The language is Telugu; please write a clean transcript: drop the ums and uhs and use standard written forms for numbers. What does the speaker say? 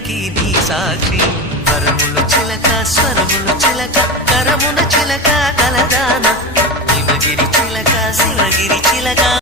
ప్రేమకి నీ సాక్షి వరములు చిలక స్వరములు చిలక కరమున చిలక కలదాన శివగిరి చిలక శివగిరి చిలక